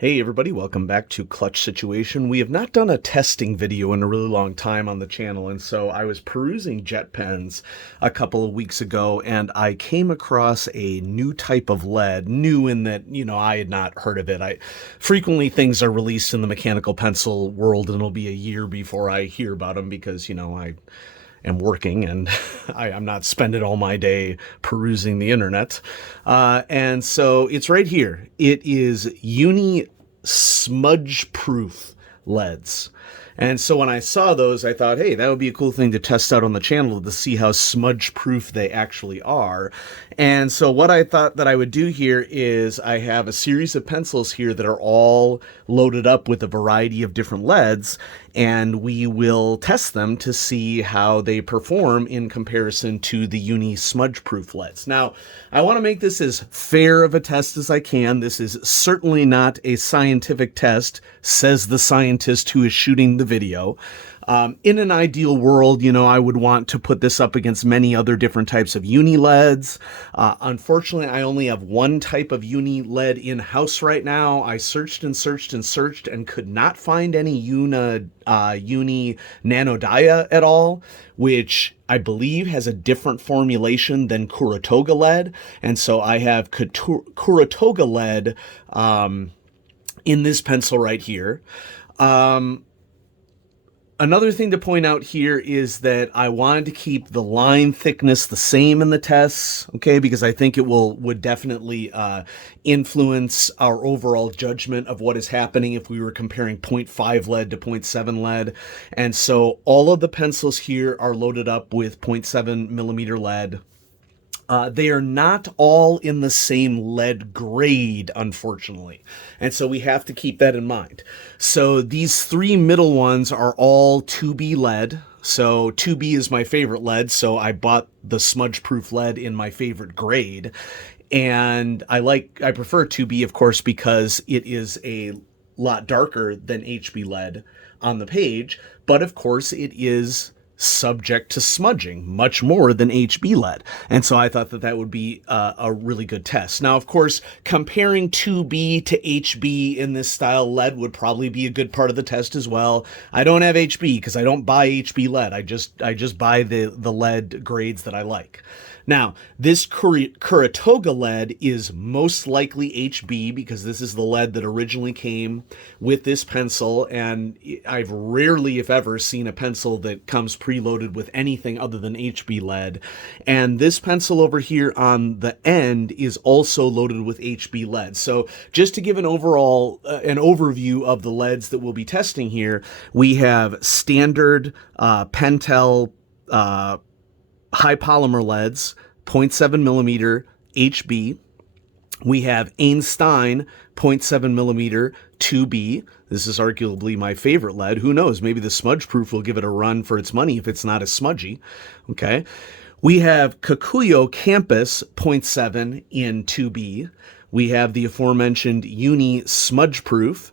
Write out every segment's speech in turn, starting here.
Hey everybody, welcome back to Clutch Situation. We have not done a testing video in a really long time on the channel, and so I was perusing jet pens a couple of weeks ago and I came across a new type of lead, new in that, I had not heard of it. I frequently things are released in the mechanical pencil world and it'll be a year before I hear about them because, I am working and I'm not spending all my day perusing the internet. And so it's right here. It is Uni Smudge-Proof leads. And so when I saw those, I thought, hey, that would be a cool thing to test out on the channel to see how smudge-proof they actually are. And so what I thought that I would do here is I have a series of pencils here that are all loaded up with a variety of different leads, and we will test them to see how they perform in comparison to the Uni smudge-proof leads. Now, I want to make this as fair of a test as I can. This is certainly not a scientific test, says the scientist who is shooting the video. In an ideal world, I would want to put this up against many other different types of uni leads. Unfortunately, I only have one type of uni lead in-house right now. I searched and searched and searched and could not find any uni nanodiya at all, which I believe has a different formulation than Kuratoga lead. And so I have Kuratoga lead in this pencil right here. Another thing to point out here is that I wanted to keep the line thickness the same in the tests, okay, because I think it would definitely influence our overall judgment of what is happening if we were comparing 0.5 lead to 0.7 lead. And so all of the pencils here are loaded up with 0.7 millimeter lead. They are not all in the same lead grade, unfortunately. And so we have to keep that in mind. So these three middle ones are all 2B lead. So 2B is my favorite lead, so I bought the smudge-proof lead in my favorite grade. And I prefer 2B, of course, because it is a lot darker than HB lead on the page. But of course, it is subject to smudging much more than HB lead. And so I thought that that would be a really good test. Now, of course, comparing 2B to HB in this style lead would probably be a good part of the test as well. I don't have HB because I don't buy HB lead. I just buy the lead grades that I like. Now, this Kuratoga lead is most likely HB because this is the lead that originally came with this pencil, and I've rarely, if ever, seen a pencil that comes preloaded with anything other than HB lead. And this pencil over here on the end is also loaded with HB lead. So just to give an overview of the leads that we'll be testing here, we have standard Pentel high polymer leads, 0.7 millimeter HB. We have Einstein 0.7 millimeter 2B. This is arguably my favorite lead. Who knows? Maybe the smudge-proof will give it a run for its money if it's not as smudgy. Okay. We have Kikuyo Campus 0.7 in 2B. We have the aforementioned Uni Smudge-Proof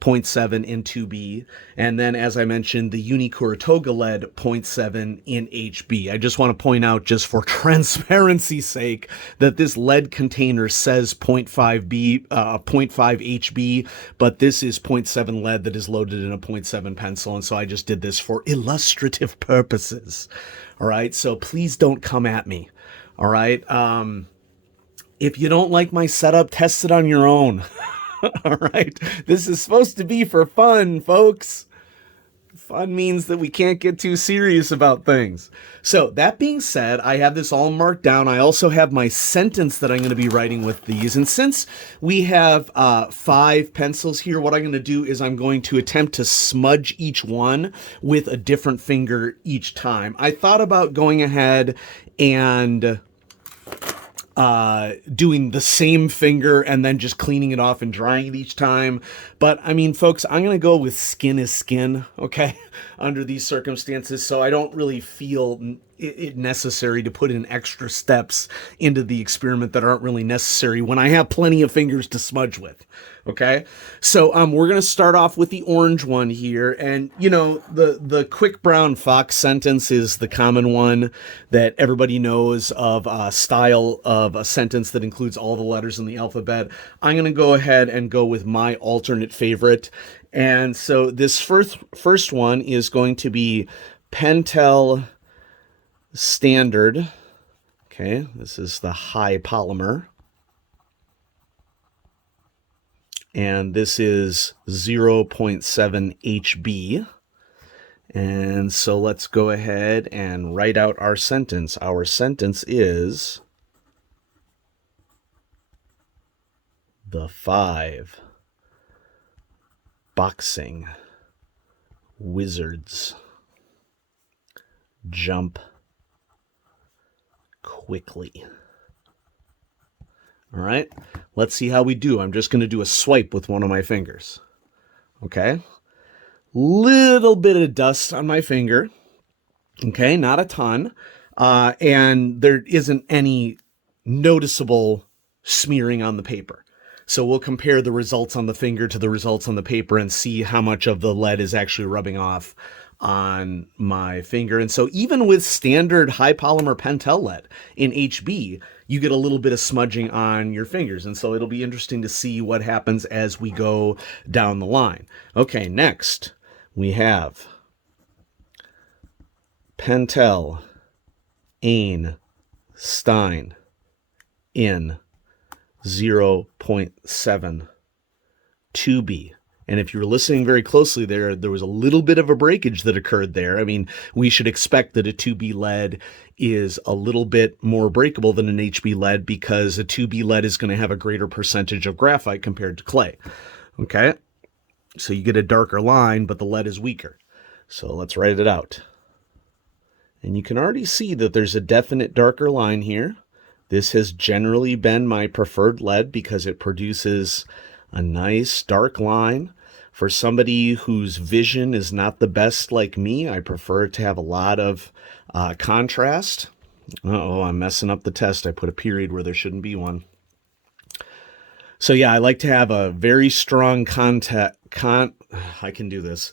0.7 in 2B, and then, as I mentioned, the Uni Kuratoga lead 0.7 in HB. I just want to point out, just for transparency's sake, that this lead container says 0.5 HB, but this is 0.7 lead that is loaded in a 0.7 pencil, and so I just did this for illustrative purposes. All right, so please don't come at me. All right, if you don't like my setup, test it on your own. All right, this is supposed to be for fun, folks. Fun means that we can't get too serious about things. So that being said, I have this all marked down. I also have my sentence that I'm going to be writing with these. And since we have 5 pencils here, what I'm going to do is I'm going to attempt to smudge each one with a different finger each time. I thought about going ahead and doing the same finger and then just cleaning it off and drying it each time. But I mean, folks, I'm going to go with skin is skin, okay, under these circumstances. So I don't really feel it necessary to put in extra steps into the experiment that aren't really necessary when I have plenty of fingers to smudge with. Okay, so we're gonna start off with the orange one here, and you know the quick brown fox sentence is the common one that everybody knows of, style of a sentence that includes all the letters in the alphabet. I'm gonna go ahead and go with my alternate favorite, and so this first one is going to be Pentel Standard. Okay, this is the high polymer. And this is 0.7 HB. And so let's go ahead and write out our sentence. Our sentence is the 5 boxing wizards jump quickly. All right, let's see how we do. I'm just going to do a swipe with one of my fingers. Okay, little bit of dust on my finger. Okay, not a ton. And there isn't any noticeable smearing on the paper. So we'll compare the results on the finger to the results on the paper and see how much of the lead is actually rubbing off on my finger. And so even with standard high polymer Pentel lead in HB, you get a little bit of smudging on your fingers. And so it'll be interesting to see what happens as we go down the line. Okay, next we have Pentel Einstein in 0.7 2B. And if you were listening very closely there was a little bit of a breakage that occurred there. I mean, we should expect that a 2B lead is a little bit more breakable than an HB lead because a 2B lead is going to have a greater percentage of graphite compared to clay. Okay, so you get a darker line, but the lead is weaker. So let's write it out. And you can already see that there's a definite darker line here. This has generally been my preferred lead because it produces a nice dark line. For somebody whose vision is not the best like me, I prefer it to have a lot of contrast. Uh-oh, I'm messing up the test. I put a period where there shouldn't be one. So yeah, I like to have a very strong I can do this.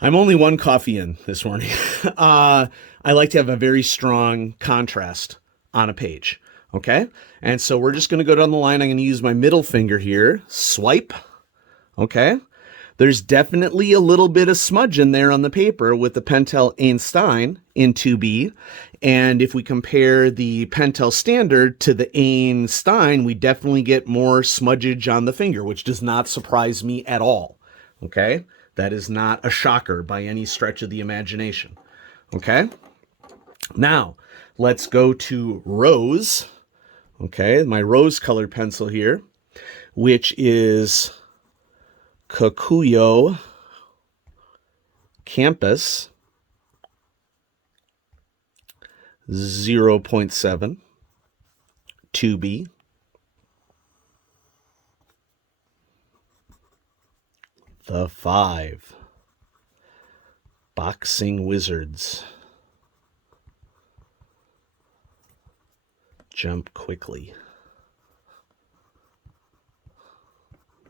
I'm only one coffee in this morning. I like to have a very strong contrast on a page. Okay, and so we're just going to go down the line. I'm going to use my middle finger here, swipe. Okay, there's definitely a little bit of smudge in there on the paper with the Pentel Einstein in 2B. And if we compare the Pentel Standard to the Einstein, we definitely get more smudgage on the finger, which does not surprise me at all. Okay, that is not a shocker by any stretch of the imagination. Okay, now let's go to Rose. Okay, my rose-colored pencil here, which is Kikuyo Campus 0.7 2B. The 5 boxing wizards jump quickly.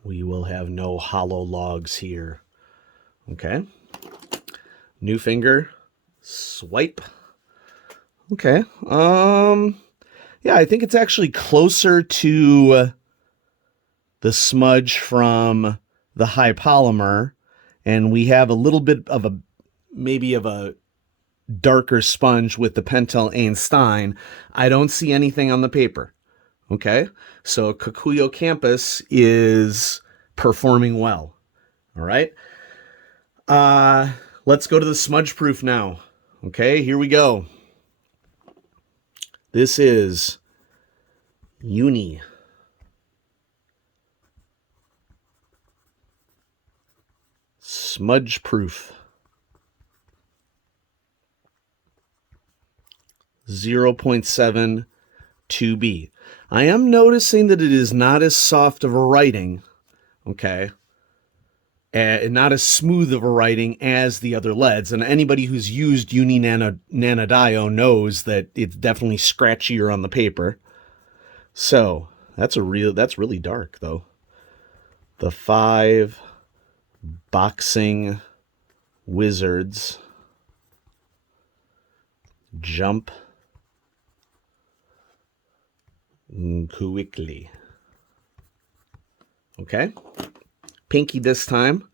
We will have no hollow logs here. Okay. New finger, swipe. Okay. Yeah, I think it's actually closer to the smudge from the high polymer, and we have a little bit of maybe a darker sponge with the Pentel Einstein. I don't see anything on the paper. Okay, so Kikuyo Campus is performing well. All right, let's go to the Smudge-Proof now. Okay, here we go. This is Uni. Smudge-Proof. 0.7 2B. I am noticing that it is not as soft of a writing, okay, and not as smooth of a writing as the other leads. And anybody who's used Uni Nanodio knows that it's definitely scratchier on the paper. So that's really dark though. the 5 boxing wizards jump quickly. Okay. Pinky this time.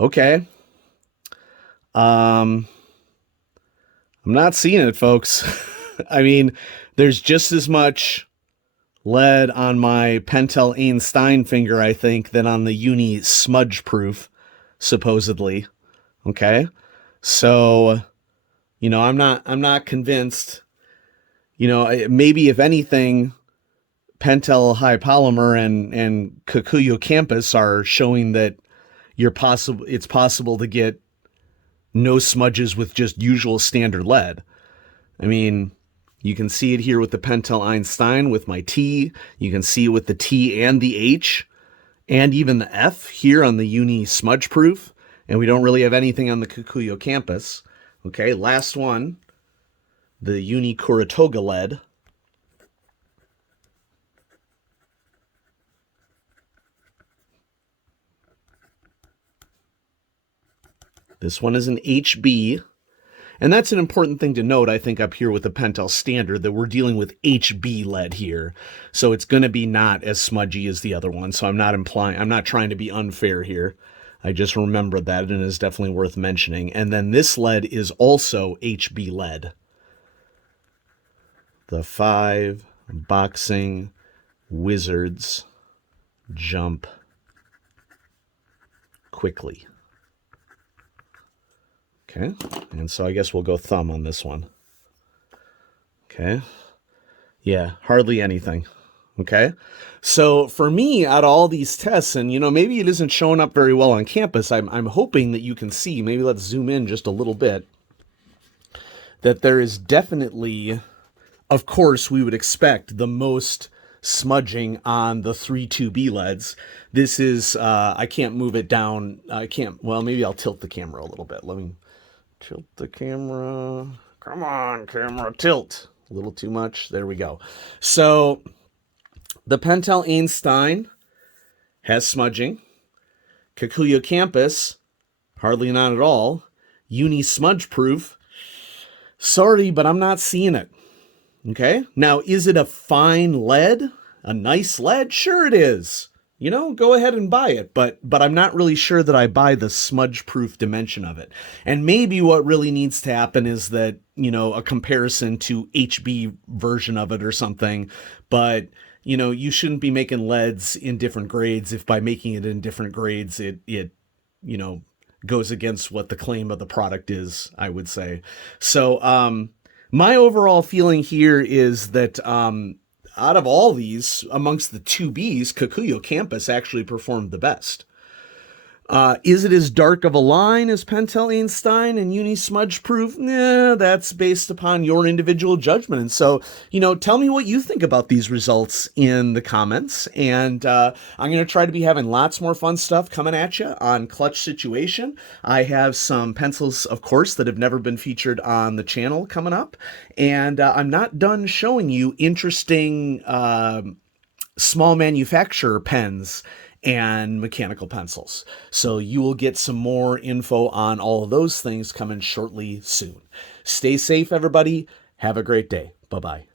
Okay. I'm not seeing it, folks. I mean, there's just as much lead on my Pentel Einstein finger, I think, than on the Uni Smudge-Proof, supposedly. Okay? So, I'm not convinced. Maybe if anything, Pentel High Polymer and Kikuyu Campus are showing that it's possible to get no smudges with just usual standard lead. I mean, you can see it here with the Pentel Einstein with my T. You can see it with the T and the H and even the F here on the Uni Smudge-Proof. And we don't really have anything on the Kikuyu Campus. Okay, last one, the Uni Kuratoga lead. This one is an HB, and that's an important thing to note, I think, up here with the Pentel Standard, that we're dealing with HB lead here. So it's going to be not as smudgy as the other one, so I'm not trying to be unfair here. I just remembered that, and it's definitely worth mentioning. And then this lead is also HB lead. The 5 boxing wizards jump quickly. Okay, and so I guess we'll go thumb on this one. Okay, yeah, hardly anything. Okay, so for me, out of all these tests, and maybe it isn't showing up very well on campus, I'm hoping that you can see, maybe let's zoom in just a little bit, that there is definitely, of course, we would expect the most smudging on the 3-2B LEDs. This is, I can't move it down, well, maybe I'll tilt the camera a little bit. Let me tilt the camera. Come on, camera, tilt. A little too much. There we go. So the Pentel Einstein has smudging. Kikuyu Campus, hardly not at all. Uni Smudge-Proof, sorry, but I'm not seeing it. Okay? Now, is it a fine lead? A nice lead? Sure it is. Go ahead and buy it, but I'm not really sure that I buy the smudge-proof dimension of it. And maybe what really needs to happen is that, a comparison to HB version of it or something, but, you shouldn't be making leads in different grades if by making it in different grades, it goes against what the claim of the product is, I would say. So, my overall feeling here is that, out of all these, amongst the 2Bs, Kikuyu Campus actually performed the best. Is it as dark of a line as Pentel Einstein and Uni Smudge-Proof? Nah, that's based upon your individual judgment. And so, tell me what you think about these results in the comments. And I'm going to try to be having lots more fun stuff coming at you on Clutch Situation. I have some pencils, of course, that have never been featured on the channel coming up. And I'm not done showing you interesting small manufacturer pens and mechanical pencils. So you will get some more info on all of those things coming shortly soon. Stay safe, everybody. Have a great day. Bye-bye.